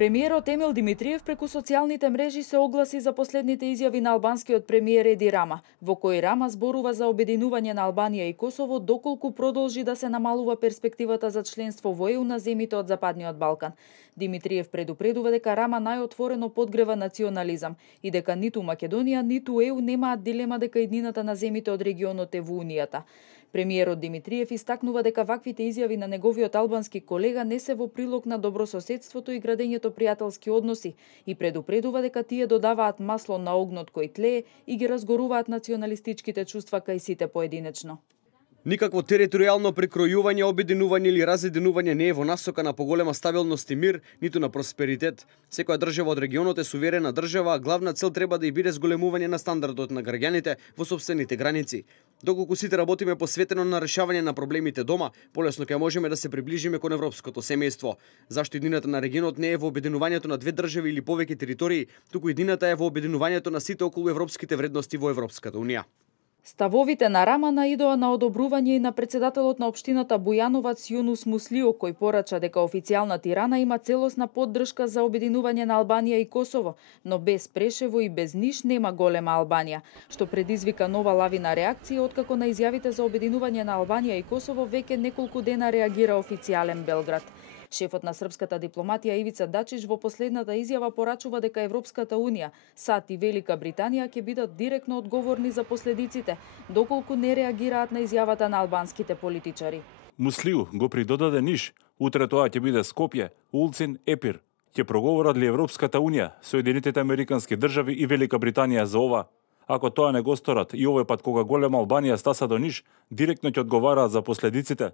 Премиерот Емил Димитриев преку социјалните мрежи се огласи за последните изјави на албанскиот премиер Еди Рама, во кој Рама зборува за обединување на Албанија и Косово доколку продолжи да се намалува перспективата за членство во ЕУ на земите од Западниот Балкан. Димитриев предупредува дека Рама најотворено подгрева национализам и дека ниту Македонија, ниту ЕУ немаат дилема дека иднината на земите од регионот е во Унијата. Премиерот Димитриев истакнува дека ваквите изјави на неговиот албански колега не се во прилог на добрососедството и градењето пријателски односи и предупредува дека тие додаваат масло на огнот кој тлее и ги разгоруваат националистичките чувства кај сите поединечно. Никакво територијално прекројување, обединување или разединување не е во насока на поголема стабилност и мир, ниту на просперитет. Секоја држава од регионот е суверена држава, а главна цел треба да и биде зголемување на стандардот на граѓаните во сопствените граници. Доколку сите работиме посветено на решавање на проблемите дома, полесно ќе можеме да се приближиме кон европското семејство. Зашто иднината на регионот не е во обединувањето на две држави или повеќе територии, туку иднината е во обединувањето на сите околу европските вредности во Европската унија. Ставовите на Рама наидоа на одобрување и на председателот на општината Бујановац Јунус Муслио, кој порача дека официјална Тирана има целосна поддршка за обединување на Албанија и Косово, но без Прешево и без Ниш нема голема Албанија, што предизвика нова лавина реакција откако на изјавите за обединување на Албанија и Косово веќе неколку дена реагира официјален Белград. Шефот на српската дипломатија Ивица Дачич во последната изјава порачува дека Европската унија, САД и Велика Британија ќе бидат директно одговорни за последиците, доколку не реагираат на изјавата на албанските политичари. Муслиу го придодаде Ниш, утре тоа ќе биде Скопје, Улцин, Епир. Ќе проговорат ли Европската унија, Соединетите американски држави и Велика Британија за ова? Ако тоа не го сторат и овој пат кога голема Албанија стаса до Ниш, директно ќе одговараат за последиците.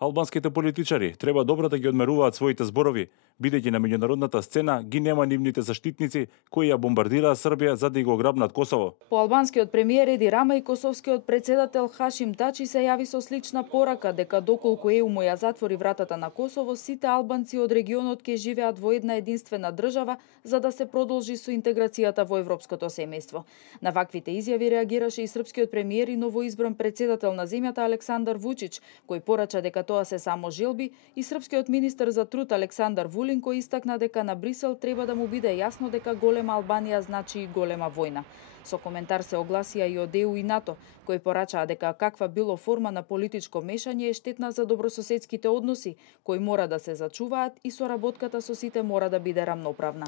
Албанските политичари треба добро да ги одмеруваат своите зборови, бидејќи на меѓународната сцена ги нема нивните заштитници кои ја бомбардираа Србија за да го грабнат Косово. По албанскиот премиер Еди Рама и косовскиот председател Хашим Тачи се јави со слична порака дека доколку ЕУ му ја затвори вратата на Косово, сите албанци од регионот ќе живеат во една единствена држава за да се продолжи со интеграцијата во европското семејство. На ваквите изјави реагираше и српскиот премиер и новоизбран председател на земјата Александар Вучич, кој порача дека тоа се само желби, и српскиот министер за труд Александар Вулин кој истакна дека на Брисел треба да му биде јасно дека голема Албанија значи и голема војна. Со коментар се огласија и од ЕУ и НАТО, кои порачаа дека каква било форма на политичко мешање е штетна за добрососедските односи, кои мора да се зачуваат и соработката со сите мора да биде рамноправна.